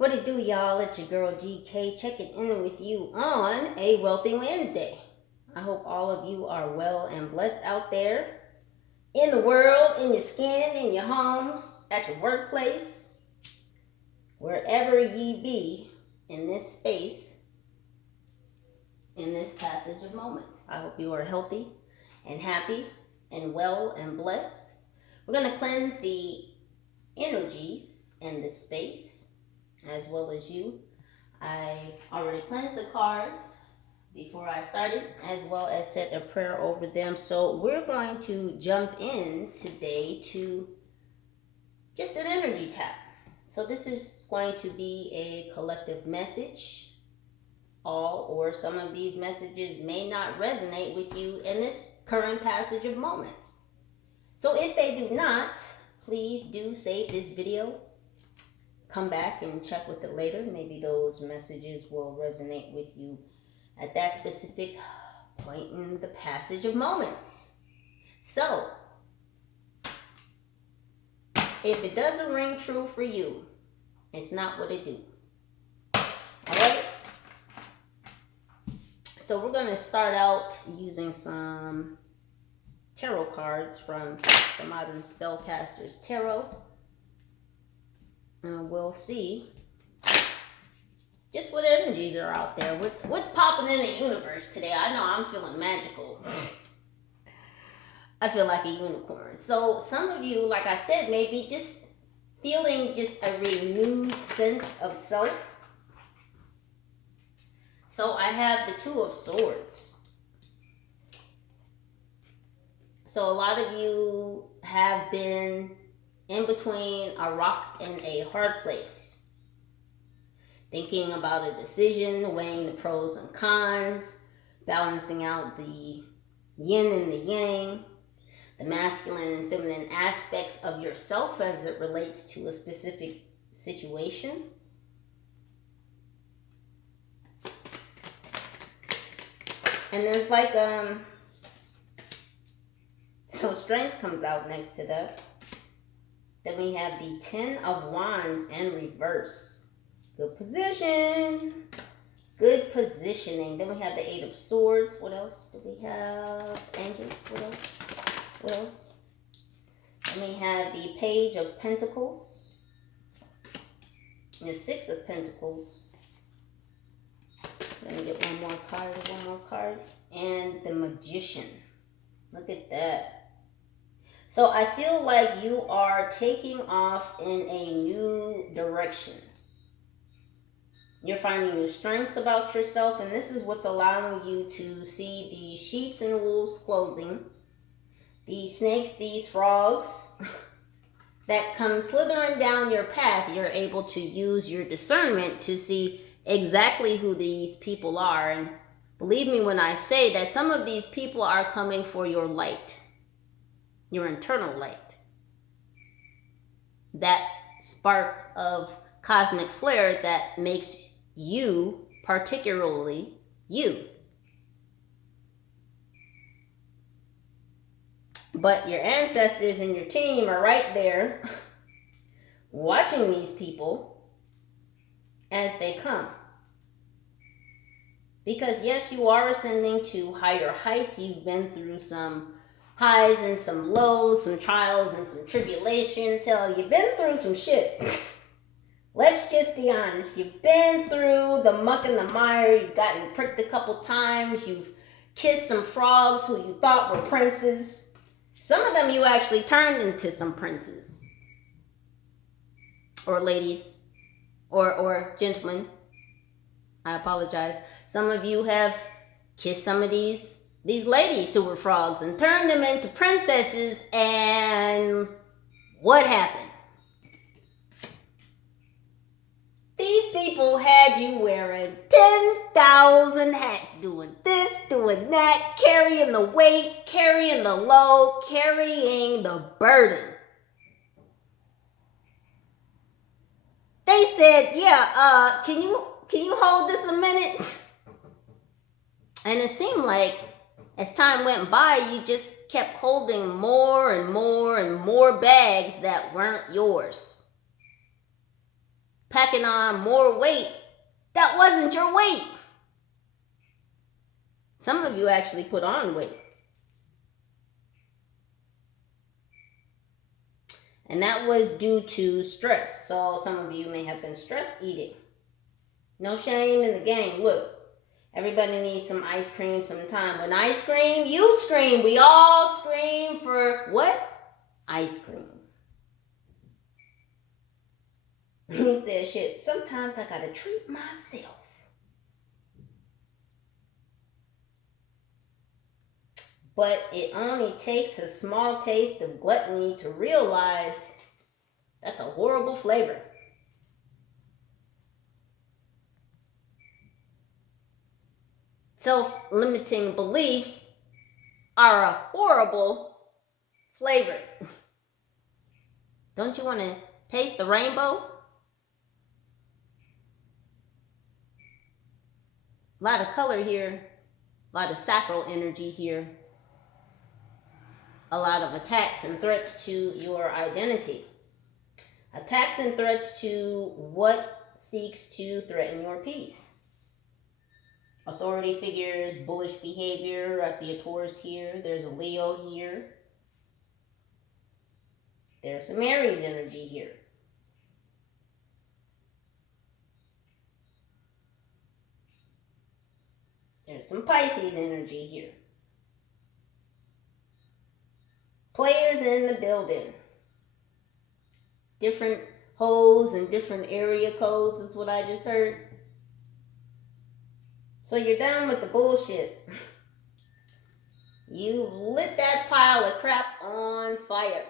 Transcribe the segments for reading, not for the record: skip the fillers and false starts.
What it do, y'all? It's your girl GK checking in with you on a Wealthy Wednesday. I hope all of you are well and blessed out there in the world, in your skin, in your homes, at your workplace, wherever ye be in this space, in this passage of moments. I hope you are healthy and happy and well and blessed. We're going to cleanse the energies in this space as well as you. I already cleansed the cards before I started, as well as said a prayer over them. So we're going to jump in today to just an energy tap. So this is going to be a collective message. All or some of these messages may not resonate with you in this current passage of moments. So if they do not, please do save this video. Come back and check with it later. Maybe those messages will resonate with you at that specific point in the passage of moments. So, if it doesn't ring true for you, it's not what it do. Alright? So we're going to start out using some tarot cards from the Modern Spellcaster's Tarot. We'll see just what energies are out there. What's popping in the universe today? I know I'm feeling magical. I feel like a unicorn. So some of you, like I said, maybe just feeling just a renewed sense of self. So I have the Two of Swords. So a lot of you have been in between a rock and a hard place. Thinking about a decision, weighing the pros and cons, balancing out the yin and the yang, the masculine and feminine aspects of yourself as it relates to a specific situation. And there's like, so strength comes out next to that. Then we have the Ten of Wands in reverse. Good position. Good positioning. Then we have the Eight of Swords. What else do we have? Angels. What else? What else? Then we have the Page of Pentacles. And the Six of Pentacles. Let me get one more card. And the Magician. Look at that. So I feel like you are taking off in a new direction. You're finding new strengths about yourself, and this is what's allowing you to see the sheep's and wolves clothing, these snakes, these frogs that come slithering down your path. You're able to use your discernment to see exactly who these people are. And believe me when I say that some of these people are coming for your light. Your internal light. That spark of cosmic flare that makes you particularly you. But your ancestors and your team are right there watching these people as they come. Because yes, you are ascending to higher heights. You've been through some highs and some lows, some trials and some tribulations. Hell, you've been through some shit. Let's just be honest. You've been through the muck and the mire. You've gotten pricked a couple times. You've kissed some frogs who you thought were princes. Some of them you actually turned into some princes. Or ladies. Or gentlemen. I apologize. Some of you have kissed some of these ladies who were frogs and turned them into princesses, and what happened? These people had you wearing 10,000 hats, doing this, doing that, carrying the weight, carrying the load, carrying the burden. They said, yeah, can you hold this a minute? And it seemed like as time went by, you just kept holding more and more and more bags that weren't yours. Pack packing on more weight that wasn't your weight. Some of you actually put on weight. And that was due to stress. So some of you may have been stress eating. No shame in the game. Look, everybody needs some ice cream sometime. When I scream, you scream. We all scream for what? Ice cream. Who said shit? Sometimes I gotta treat myself. But it only takes a small taste of gluttony to realize that's a horrible flavor. Self-limiting beliefs are a horrible flavor. Don't you want to taste the rainbow? A lot of color here, a lot of sacral energy here, a lot of attacks and threats to your identity. Attacks and threats to what seeks to threaten your peace. Authority figures, bullish behavior. I see a Taurus here. There's a Leo here. There's some Aries energy here. There's some Pisces energy here. Players in the building. Different holes and different area codes is what I just heard. So you're done with the bullshit. You lit that pile of crap on fire.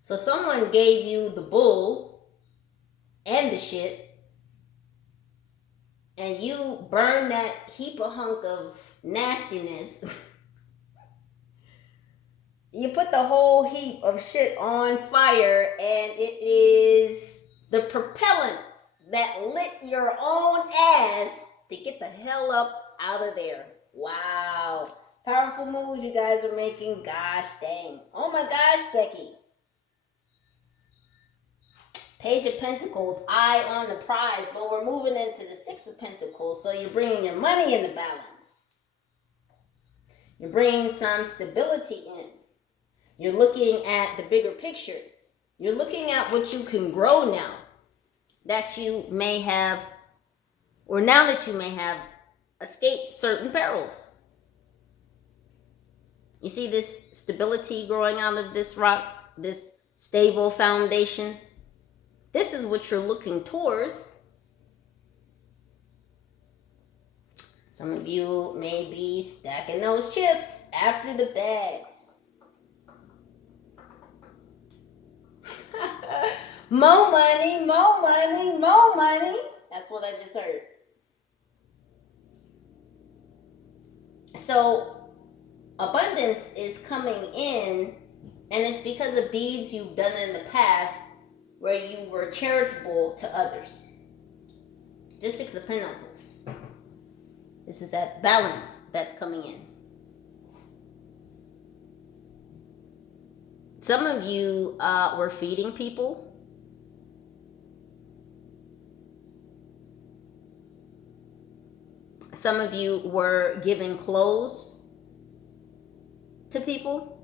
So someone gave you the bull and the shit, and you burned that heap of hunk of nastiness. You put the whole heap of shit on fire, and it is the propellant that lit your own ass to get the hell up out of there. Wow. Powerful moves you guys are making. Gosh dang. Oh my gosh, Becky. Page of Pentacles, eye on the prize, but we're moving into the Six of Pentacles, so you're bringing your money into balance. You're bringing some stability in. You're looking at the bigger picture. You're looking at what you can grow now that you may have, or now that you may have escaped certain perils. You see this stability growing out of this rock, this stable foundation? This is what you're looking towards. Some of you may be stacking those chips after the bag. More money, more money, more money. That's what I just heard. So abundance is coming in, and it's because of deeds you've done in the past where you were charitable to others. This Six of Pentacles. This is that balance that's coming in. Some of you were feeding people. Some of you were giving clothes to people.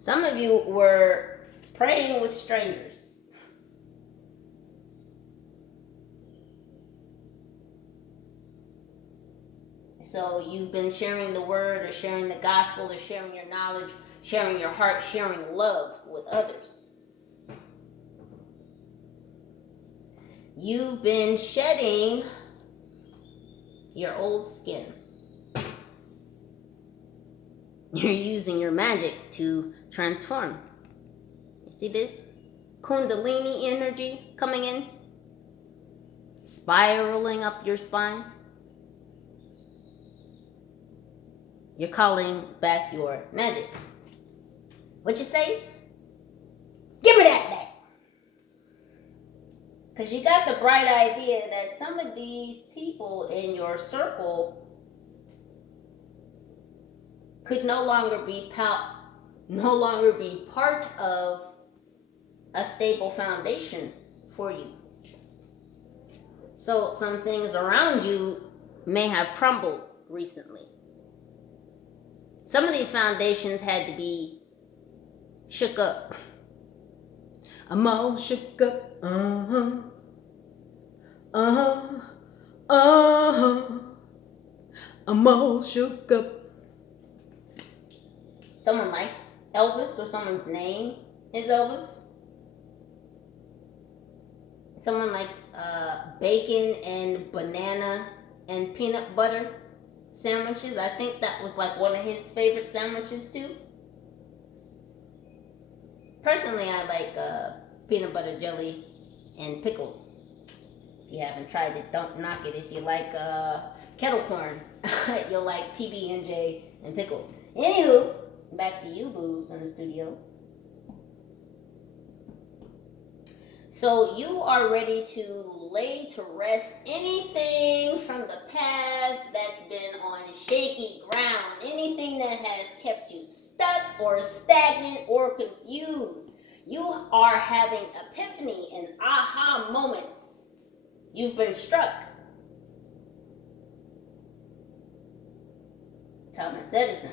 Some of you were praying with strangers. So you've been sharing the word, or sharing the gospel, or sharing your knowledge, sharing your heart, sharing love with others. You've been shedding your old skin. You're using your magic to transform. You see this Kundalini energy coming in, spiraling up your spine. You're calling back your magic. What you say? Give me that back. Because you got the bright idea that some of these people in your circle could no longer be part of a stable foundation for you. So some things around you may have crumbled recently. Some of these foundations had to be shook up. I'm all shook up. I'm all shook up. Someone likes Elvis, or someone's name is Elvis. Someone likes bacon and banana and peanut butter sandwiches. I think that was like one of his favorite sandwiches too. Personally, I like peanut butter jelly and pickles. If you haven't tried it, don't knock it. If you like kettle corn, you'll like PB&J and pickles. Anywho, back to you, boos, in the studio. So you are ready to lay to rest anything from the past that's been on shaky ground, anything that has kept you stuck or stagnant or confused. You are having epiphany and aha moments. You've been struck. Thomas Edison.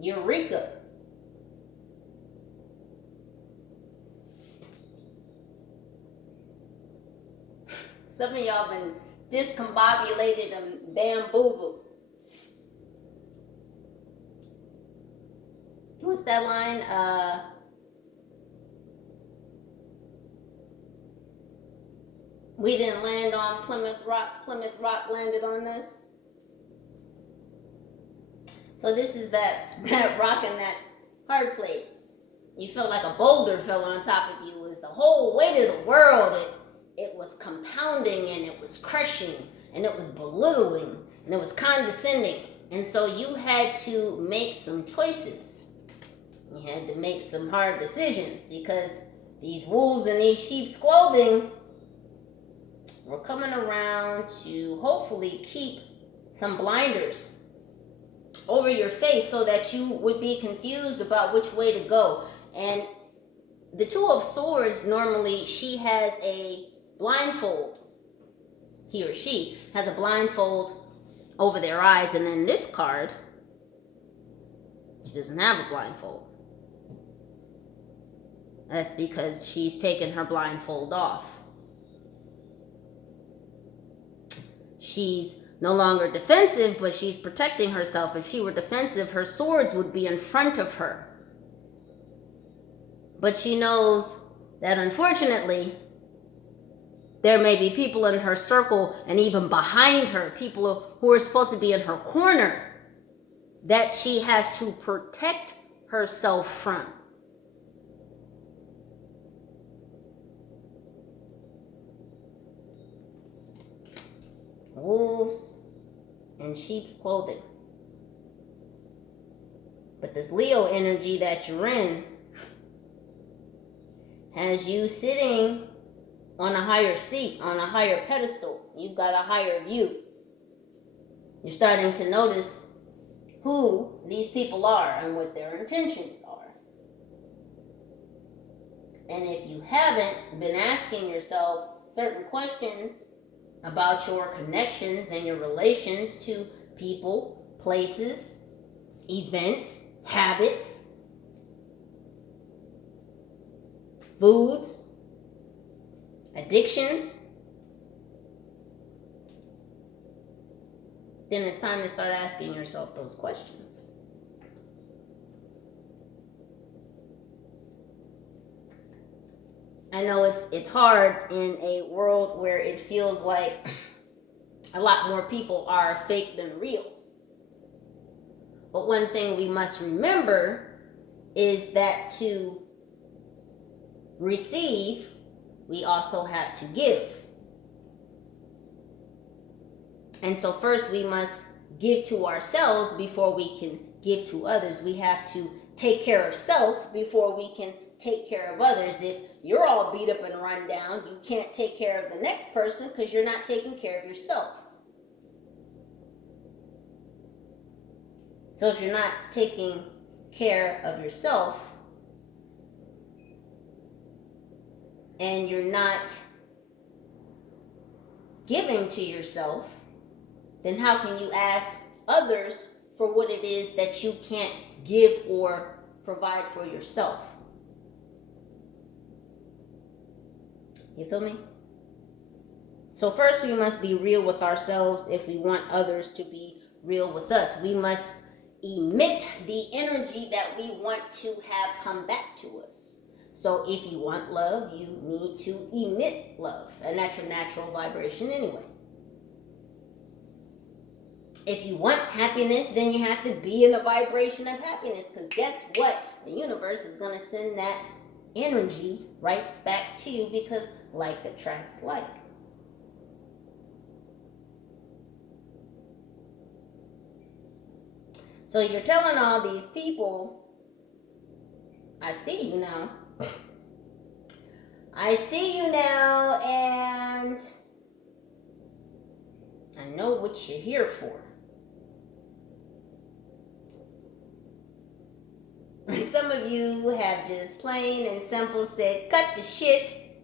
Eureka. Some of y'all been discombobulated and bamboozled. What's that line? We didn't land on Plymouth Rock landed on us. So this is that rock in that hard place. You felt like a boulder fell on top of you. It was the whole weight of the world. It was compounding, and it was crushing, and it was belittling, and it was condescending. And so you had to make some choices. You had to make some hard decisions, because these wolves in these sheep's clothing were coming around to hopefully keep some blinders over your face so that you would be confused about which way to go. And the Two of Swords, normally she has a blindfold. He or she has a blindfold over their eyes. And then this card, she doesn't have a blindfold. That's because she's taken her blindfold off. She's no longer defensive, but she's protecting herself. If she were defensive, her swords would be in front of her. But she knows that unfortunately, there may be people in her circle and even behind her, people who are supposed to be in her corner, that she has to protect herself from. Wolves in sheep's clothing. But this Leo energy that you're in has you sitting on a higher seat, on a higher pedestal. You've got a higher view. You're starting to notice who these people are and what their intentions are. And if you haven't been asking yourself certain questions about your connections and your relations to people, places, events, habits, foods, addictions, then it's time to start asking yourself those questions. I know it's hard in a world where it feels like a lot more people are fake than real. But one thing we must remember is that to receive, we also have to give. And so first we must give to ourselves before we can give to others. We have to take care of self before we can take care of others. If you're all beat up and run down, you can't take care of the next person because you're not taking care of yourself. So if you're not taking care of yourself and you're not giving to yourself, then how can you ask others for what it is that you can't give or provide for yourself? You feel me? So first we must be real with ourselves if we want others to be real with us. We must emit the energy that we want to have come back to us. So if you want love, you need to emit love. And that's your natural vibration anyway. If you want happiness, then you have to be in the vibration of happiness. Because guess what? The universe is going to send that energy right back to you, because like attracts like. So you're telling all these people, I see you now. I see you now, and I know what you're here for. Some of you have just plain and simple said, cut the shit.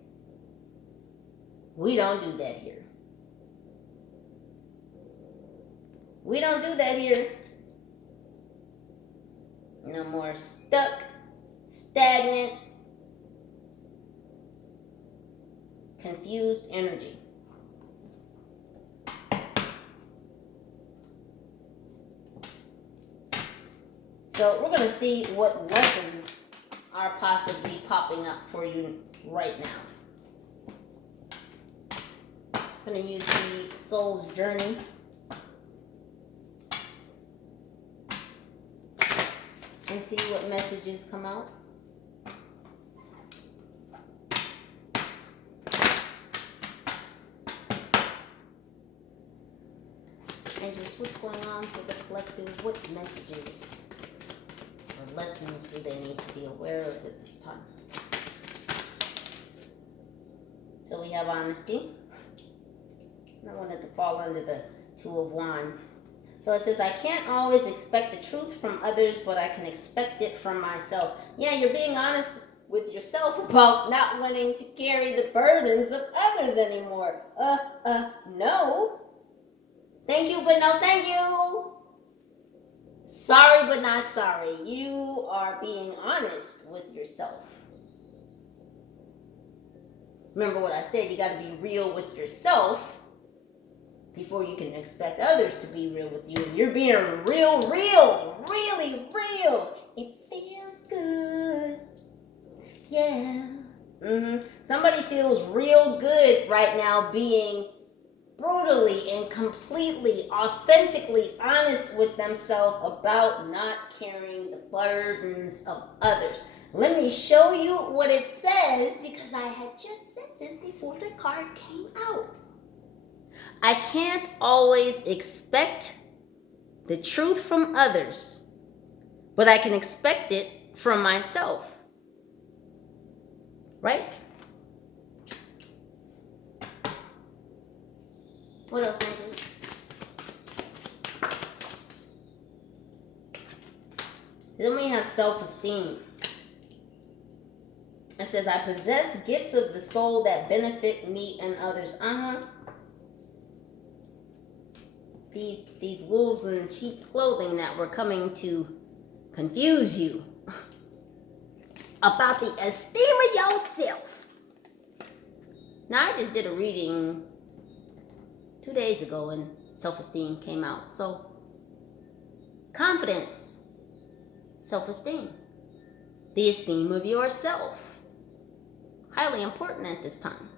We don't do that here. We don't do that here. No more stuck, stagnant, confused energy. So we're going to see what lessons are possibly popping up for you right now. I'm going to use the Soul's Journey. And see what messages come out. And just what's going on for the collective, what messages or lessons do they need to be aware of at this time? So we have honesty. I wanted to fall under the Two of Wands. So it says, I can't always expect the truth from others, but I can expect it from myself. Yeah, you're being honest with yourself about not wanting to carry the burdens of others anymore. No. Thank you, but no thank you. Sorry, but not sorry. You are being honest with yourself. Remember what I said, you got to be real with yourself before you can expect others to be real with you. And you're being real, really real. It feels good. Yeah. Somebody feels real good right now being brutally and completely, authentically honest with themselves about not carrying the burdens of others. Let me show you what it says, because I had just said this before the card came out. I can't always expect the truth from others, but I can expect it from myself. Right? What else, angels? Then we have self-esteem. It says, I possess gifts of the soul that benefit me and others. These wolves in sheep's clothing that were coming to confuse you about the esteem of yourself. Now, I just did a reading 2 days ago and self-esteem came out. So, confidence, self-esteem, the esteem of yourself, highly important at this time.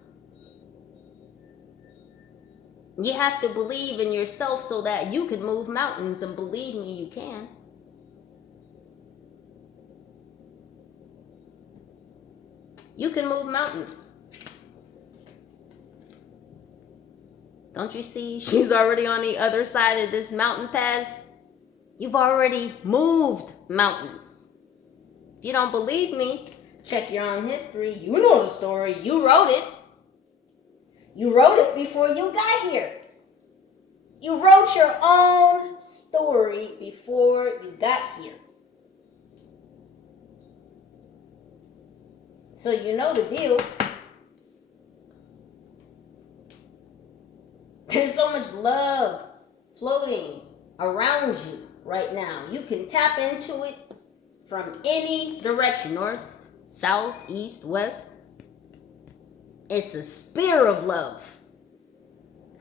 You have to believe in yourself so that you can move mountains, and believe me, you can. You can move mountains. Don't you see? She's already on the other side of this mountain pass. You've already moved mountains. If you don't believe me, check your own history. You know the story. You wrote it. You wrote it before you got here. You wrote your own story before you got here. So you know the deal. There's so much love floating around you right now. You can tap into it from any direction, north, south, east, west. It's a spear of love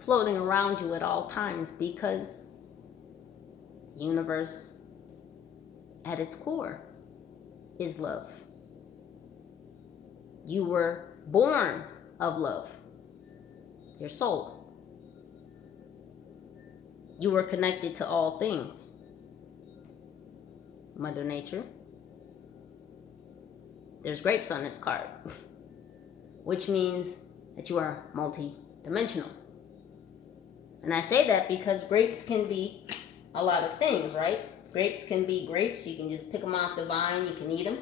floating around you at all times, because the universe at its core is love. You were born of love, your soul. You were connected to all things. Mother Nature. There's grapes on this card, which means that you are multi-dimensional. And I say that because grapes can be a lot of things, right? Grapes can be grapes. You can just pick them off the vine. You can eat them.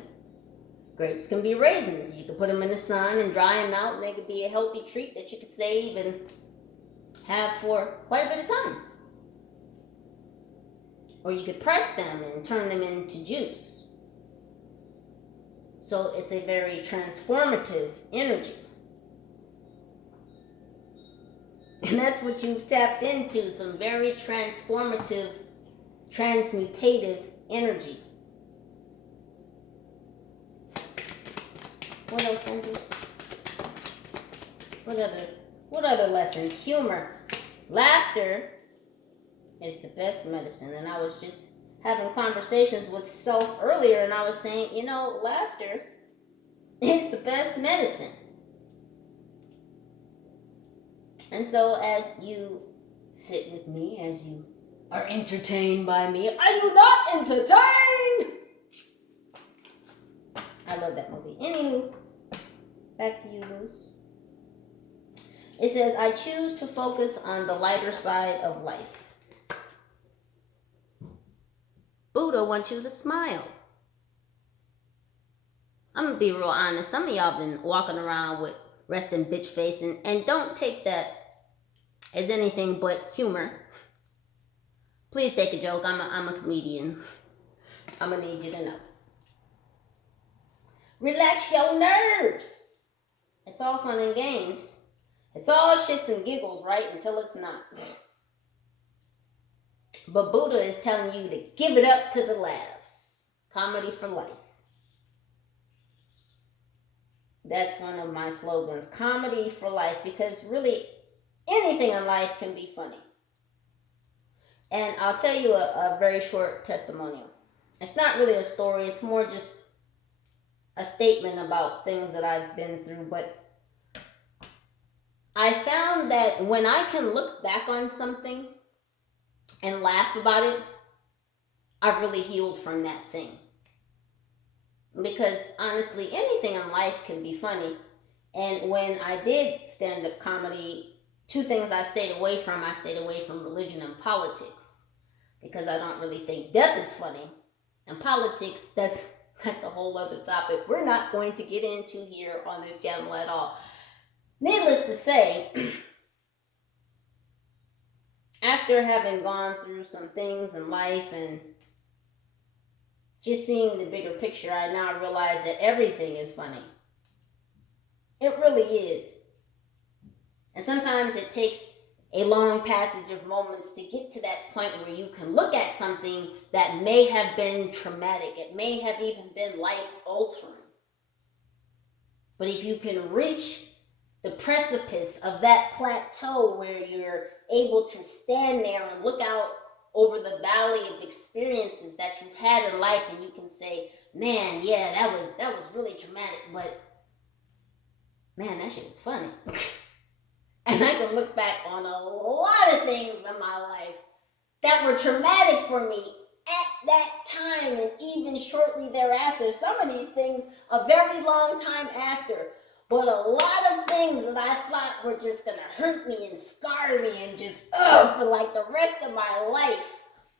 Grapes can be raisins. You can put them in the sun and dry them out, and they could be a healthy treat that you could save and have for quite a bit of time. Or you could press them and turn them into juice. So it's a very transformative energy. And that's what you've tapped into, some very transformative, transmutative energy. What else, Andrews? What other lessons? Humor. Laughter is the best medicine. And I was just having conversations with self earlier, and I was saying, laughter is the best medicine. And so as you sit with me, as you are entertained by me, are you not entertained? I love that movie. Anywho, back to you, Luz. It says, I choose to focus on the lighter side of life. Buddha wants you to smile. I'm going to be real honest. Some of y'all been walking around with resting bitch face, and don't take that as anything but humor. Please take a joke. I'm a comedian. I'm going to need you to know. Relax your nerves. It's all fun and games. It's all shits and giggles, right? Until it's not. But Buddha is telling you to give it up to the laughs. Comedy for life. That's one of my slogans. Comedy for life. Because really, anything in life can be funny. And I'll tell you a very short testimonial. It's not really a story. It's more just a statement about things that I've been through. But I found that when I can look back on something and laugh about it, I've really healed from that thing. Because honestly, anything in life can be funny. And when I did stand-up comedy, two things I stayed away from. I stayed away from religion and politics. Because I don't really think death is funny. And politics, that's a whole other topic we're not going to get into here on this channel at all. Needless to say, after having gone through some things in life and just seeing the bigger picture, I now realize that everything is funny. It really is. And sometimes it takes a long passage of moments to get to that point where you can look at something that may have been traumatic. It may have even been life-altering. But if you can reach the precipice of that plateau where you're able to stand there and look out over the valley of experiences that you've had in life, and you can say, man, yeah, that was really traumatic, but man, that shit was funny. And I can look back on a lot of things in my life that were traumatic for me at that time and even shortly thereafter. Some of these things a very long time after. But a lot of things that I thought were just going to hurt me and scar me and just, for like the rest of my life,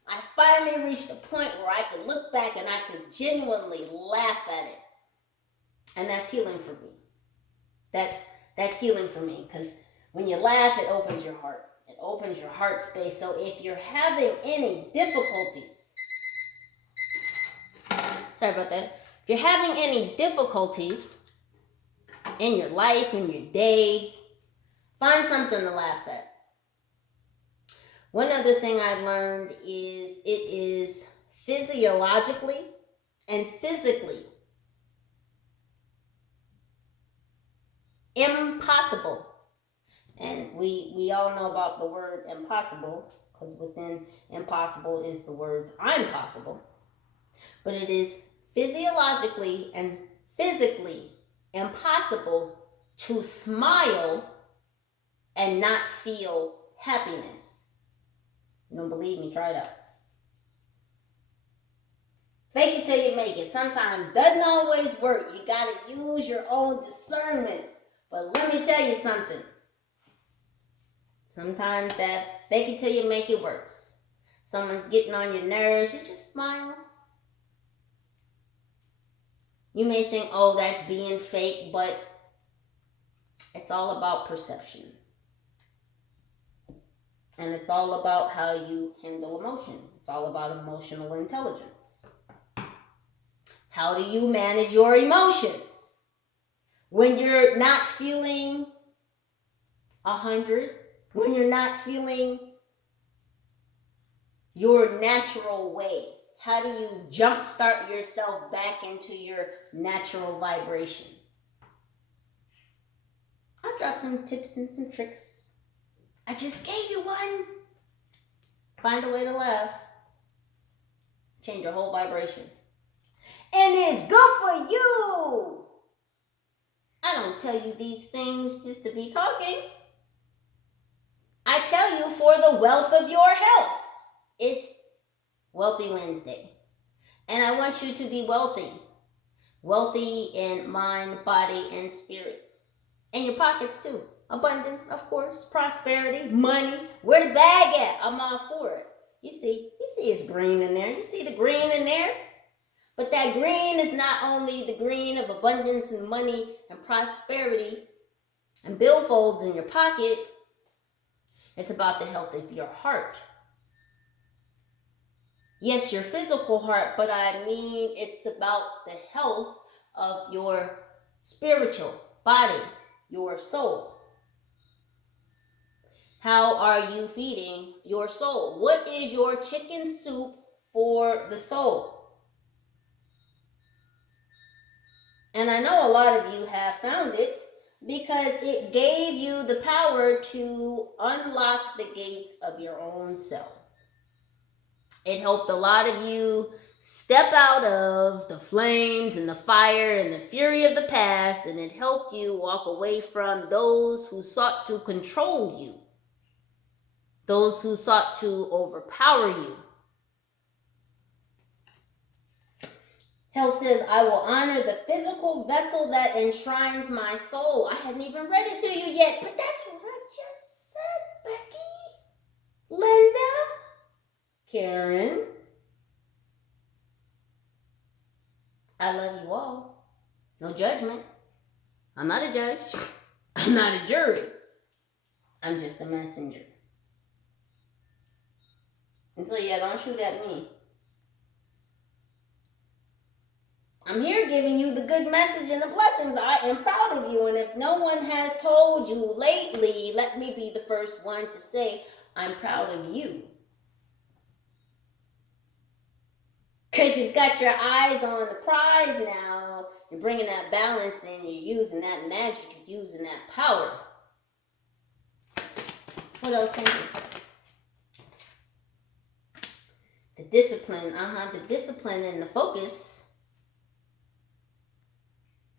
I finally reached a point where I could look back and I could genuinely laugh at it. And that's healing for me. That's healing for me, because when you laugh, it opens your heart. It opens your heart space. So if you're having any difficulties Sorry about that. If you're having any difficulties in your life, in your day, find something to laugh at. One other thing I learned is it is physiologically and physically impossible. And we all know about the word impossible, because within impossible is the words I'm possible. But it is physiologically and physically impossible to smile and not feel happiness. You don't believe me? Try it out. Fake it till you make it. Sometimes doesn't always work. You gotta use your own discernment. But let me tell you something. Sometimes that fake it till you make it works. Someone's getting on your nerves, you just smile. You may think, oh, that's being fake, but it's all about perception. And it's all about how you handle emotions. It's all about emotional intelligence. How do you manage your emotions? When you're not feeling 100, when you're not feeling your natural way, how do you jumpstart yourself back into your natural vibration? I'll drop some tips and some tricks. I just gave you one. Find a way to laugh. Change your whole vibration. And it's good for you. I don't tell you these things just to be talking. I tell you for the wealth of your health. It's Wealthy Wednesday. And I want you to be wealthy. Wealthy in mind, body, and spirit. And your pockets too. Abundance, of course. Prosperity, money. Where the bag at? I'm all for it. You see it's green in there. You see the green in there? But that green is not only the green of abundance and money and prosperity and billfolds in your pocket. It's about the health of your heart. Yes, your physical heart, but I mean it's about the health of your spiritual body, your soul. How are you feeding your soul? What is your chicken soup for the soul? And I know a lot of you have found it because it gave you the power to unlock the gates of your own self. It helped a lot of you step out of the flames and the fire and the fury of the past, and it helped you walk away from those who sought to control you, those who sought to overpower you. Health says, I will honor the physical vessel that enshrines my soul. I hadn't even read it to you yet, but that's what I just said, Becky, Linda, Karen. I love you all. No judgment. I'm not a judge. I'm not a jury. I'm just a messenger. And so, yeah, don't shoot at me. I'm here giving you the good message and the blessings. I am proud of you. And if no one has told you lately, let me be the first one to say, I'm proud of you. Because you've got your eyes on the prize now. You're bringing that balance in. You're using that magic. You're using that power. What else is this? The discipline. The discipline and the focus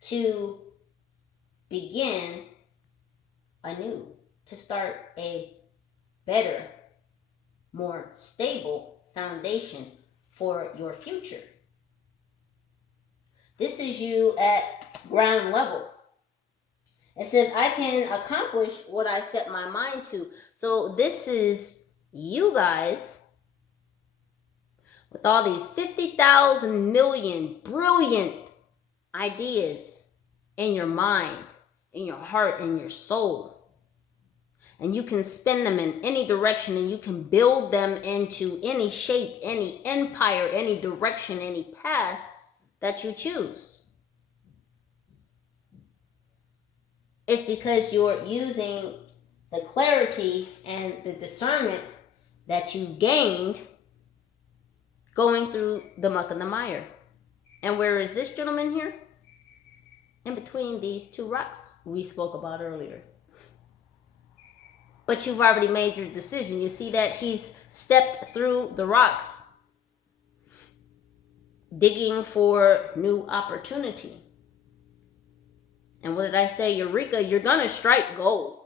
to begin anew, to start a better, more stable foundation for your future. This is you at ground level. It says, I can accomplish what I set my mind to. So this is you guys with all these 50,000 million brilliant ideas in your mind, in your heart, in your soul. And you can spin them in any direction, and you can build them into any shape, any empire, any direction, any path that you choose. It's because you're using the clarity and the discernment that you gained going through the muck and the mire. And where is this gentleman here? In between these two rocks we spoke about earlier. But you've already made your decision. You see that he's stepped through the rocks, digging for new opportunity. And what did I say? Eureka, you're going to strike gold.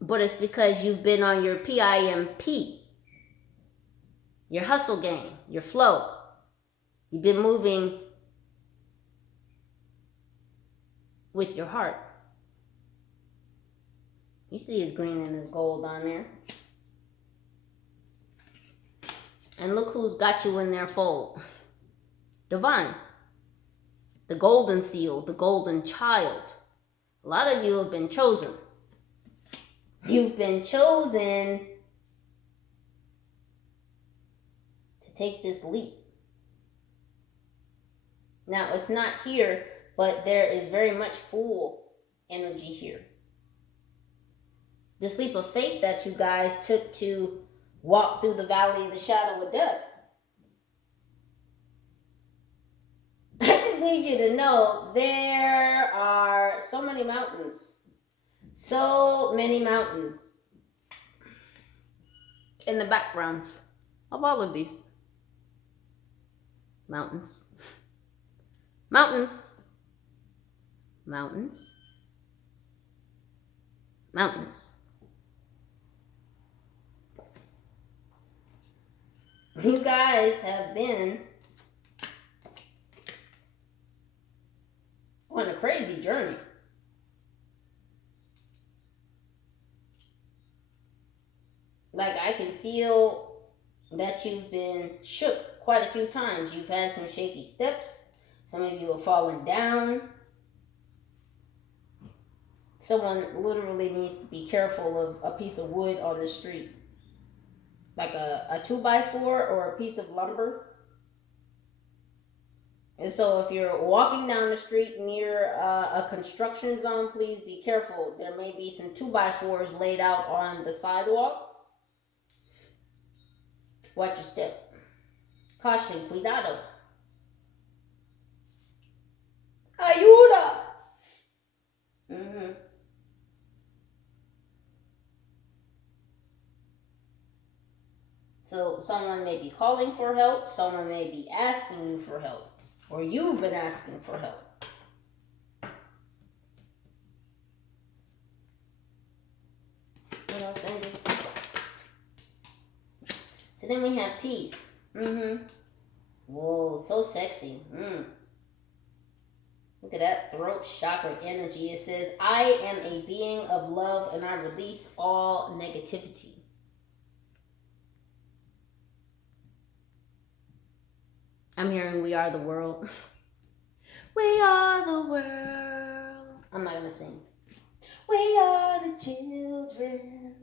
But it's because you've been on your PIMP, your hustle game, your flow. You've been moving with your heart. You see his green and his gold on there. And look who's got you in their fold. Divine. The golden seal, the golden child. A lot of you have been chosen. You've been chosen to take this leap. Now, it's not here, but there is very much full energy here. This leap of faith that you guys took to walk through the valley of the shadow of death. I just need you to know there are so many mountains. So many mountains in the backgrounds of all of these. Mountains. Mountains. Mountains. Mountains. You guys have been on a crazy journey. Like, I can feel that you've been shook quite a few times. You've had some shaky steps. Some of you have fallen down. Someone literally needs to be careful of a piece of wood on the street. Like a 2x4 or a piece of lumber. And so if you're walking down the street near a construction zone, please be careful. There may be some 2x4s laid out on the sidewalk. Watch your step. Caution, cuidado. Ayuda. So someone may be calling for help. Someone may be asking you for help. Or you've been asking for help. What else, angels? So then we have peace. Whoa, so sexy. Look at that throat chakra energy. It says, I am a being of love and I release all negativity. I'm hearing we are the world. We are the world. I'm not going to sing. We are the children.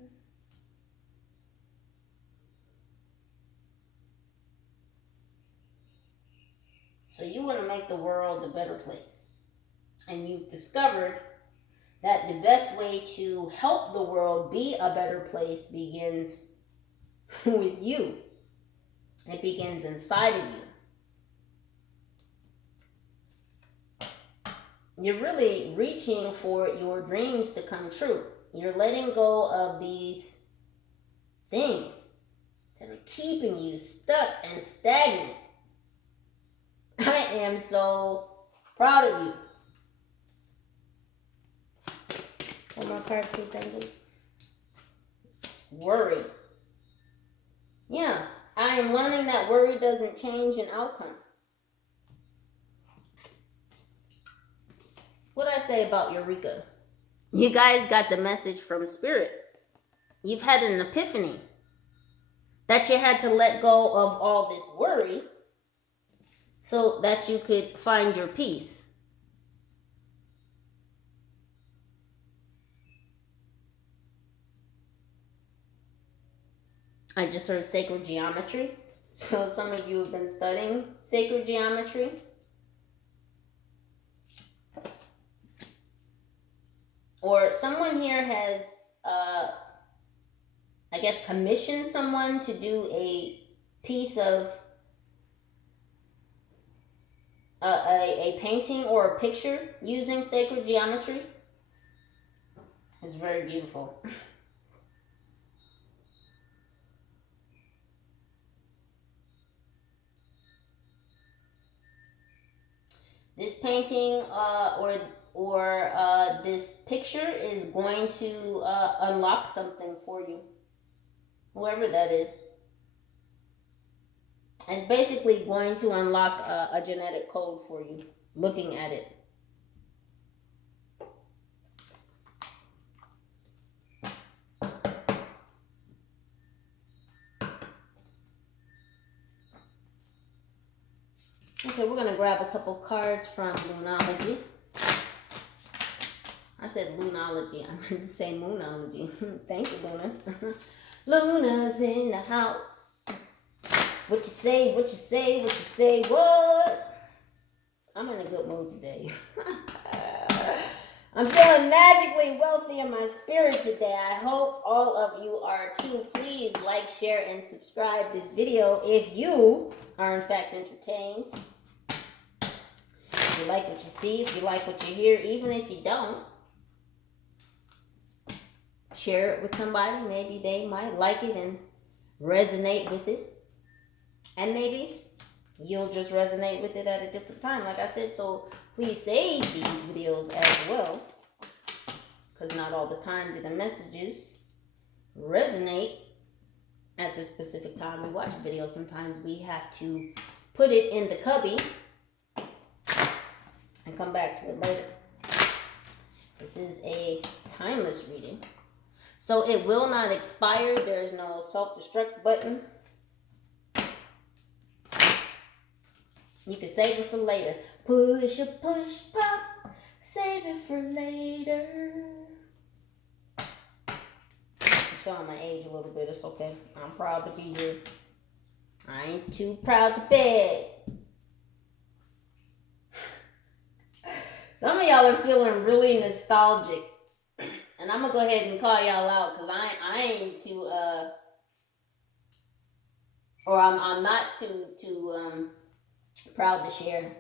So you want to make the world a better place. And you've discovered that the best way to help the world be a better place begins with you. It begins inside of you. You're really reaching for your dreams to come true. You're letting go of these things that are keeping you stuck and stagnant. I am so proud of you. One more card, please, angels. Worry. Yeah, I am learning that worry doesn't change an outcome. What did I say about Eureka? You guys got the message from Spirit. You've had an epiphany that you had to let go of all this worry so that you could find your peace. I just heard sacred geometry. So some of you have been studying sacred geometry. Or someone here has, I guess, commissioned someone to do a piece of a painting or a picture using sacred geometry. It's very beautiful. This painting or this picture is going to unlock something for you, whoever that is. It's basically going to unlock a genetic code for you, looking at it. Okay, we're going to grab a couple cards from Moonology. I said Moonology. I meant to say Moonology. Thank you, Luna. Luna's in the house. What you say, what you say, what you say, what? I'm in a good mood today. I'm feeling magically wealthy in my spirit today. I hope all of you are too. Please like, share, and subscribe this video if you are in fact entertained. If you like what you see, if you like what you hear, even if you don't, share it with somebody. Maybe they might like it and resonate with it. And maybe you'll just resonate with it at a different time, like I said. So please save these videos as well, because not all the time do the messages resonate at the specific time we watch videos. Sometimes we have to put it in the cubby and come back to it later. This is a timeless reading, so it will not expire. There is no self-destruct button. You can save it for later. Push a push pop, save it for later. I'm showing my age a little bit. It's okay. I'm proud to be here. I ain't too proud to beg. Some of y'all are feeling really nostalgic, and I'm gonna go ahead and call y'all out because I ain't too or I'm not too proud to share.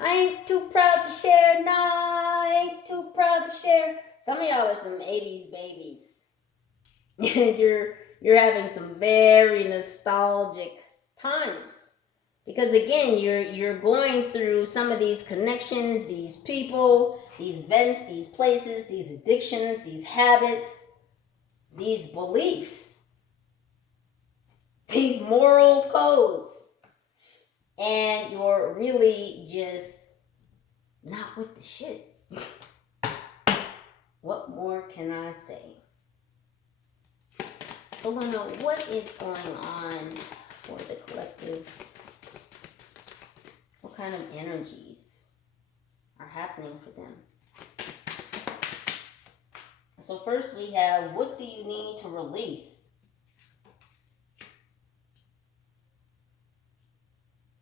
I ain't too proud to share. Nah, I ain't too proud to share. Some of y'all are some 80s babies. And you're having some very nostalgic times. Because again, you're going through some of these connections, these people, these events, these places, these addictions, these habits, these beliefs, these moral codes. And you're really just not with the shits. What more can I say? So Luna, what is going on for the collective? What kind of energies are happening for them? So first we have, what do you need to release?